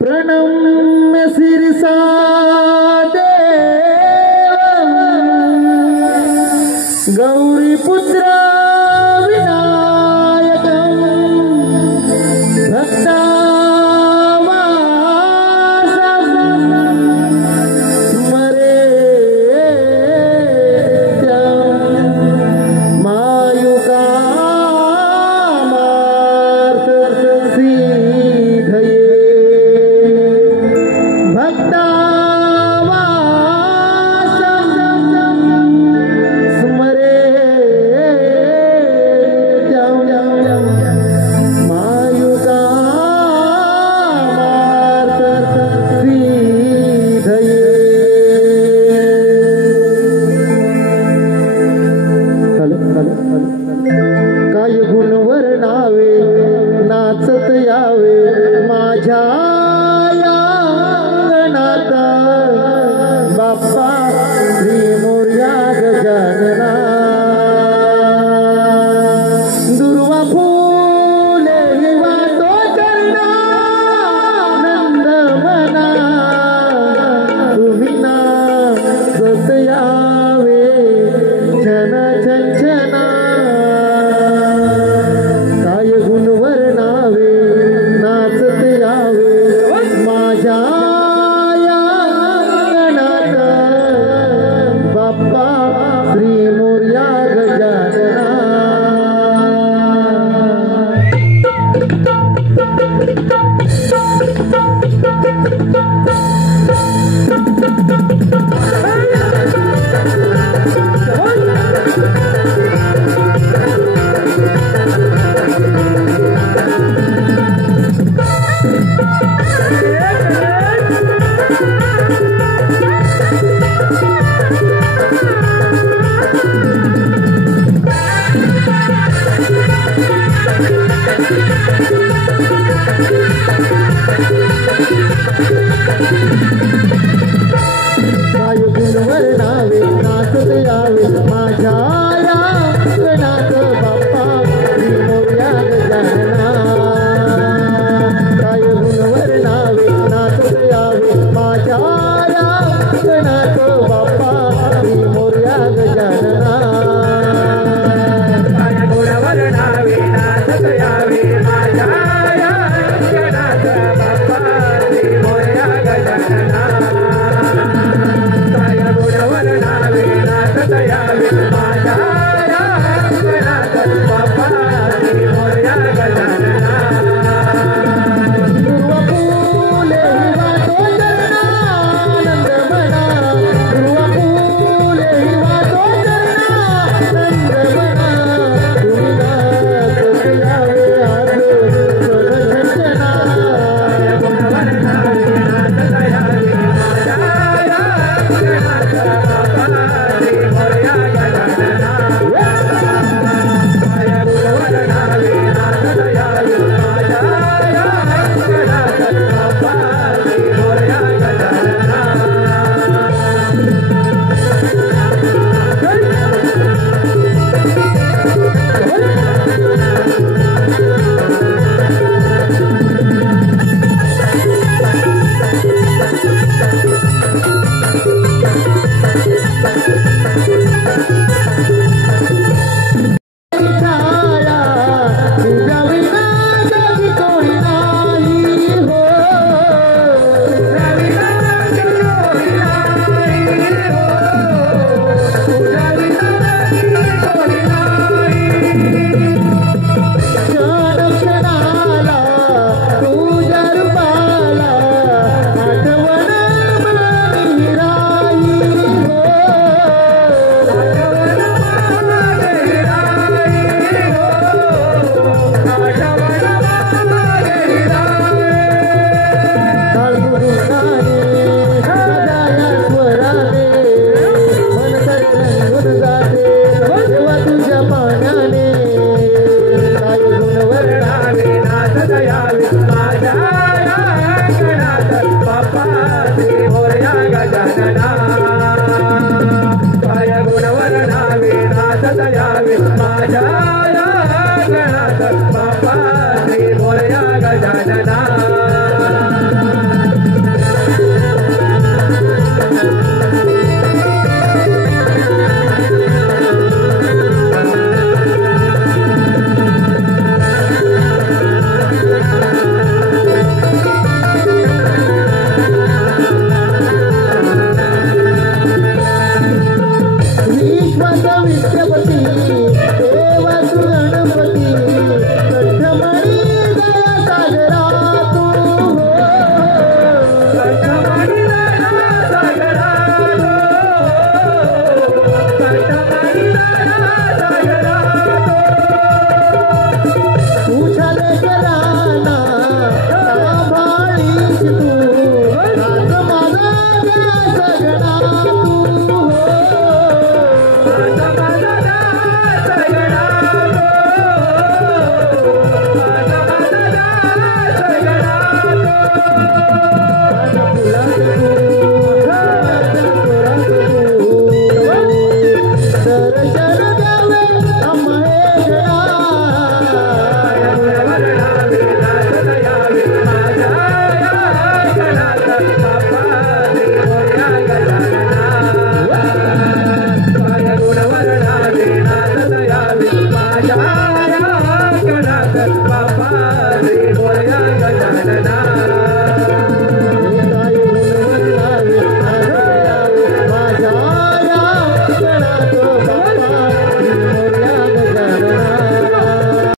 प्रणम्य शिरसा गौरी पुत्र विनायक स्मरे मायुकामार्थ सिद्धये काय गुणवर नावे नाचत यावे माझ्या अंगणात बाप्पा श्री मोरया गजानना दुर्वा फुले वाटो चरणा नंद मना तुम्ही नाचत यावे छन छंछना काय गुणवर नावे नाचत यावे माझ्या अंगणात बाप्पा श्री मोरया गजानना काय गुणवर नावे नाचत यावे माझ्या अंगणात बाप्पा श्री मोरया गजानना काय गुणवर नावे नाचत यावे माझ्या अंगणात बाप्पा श्री मोरया गजानना काय गुणवर नावे नाचत यावे माझ्या अंगणात बाप्पा श्री मोरया गजानना गजानना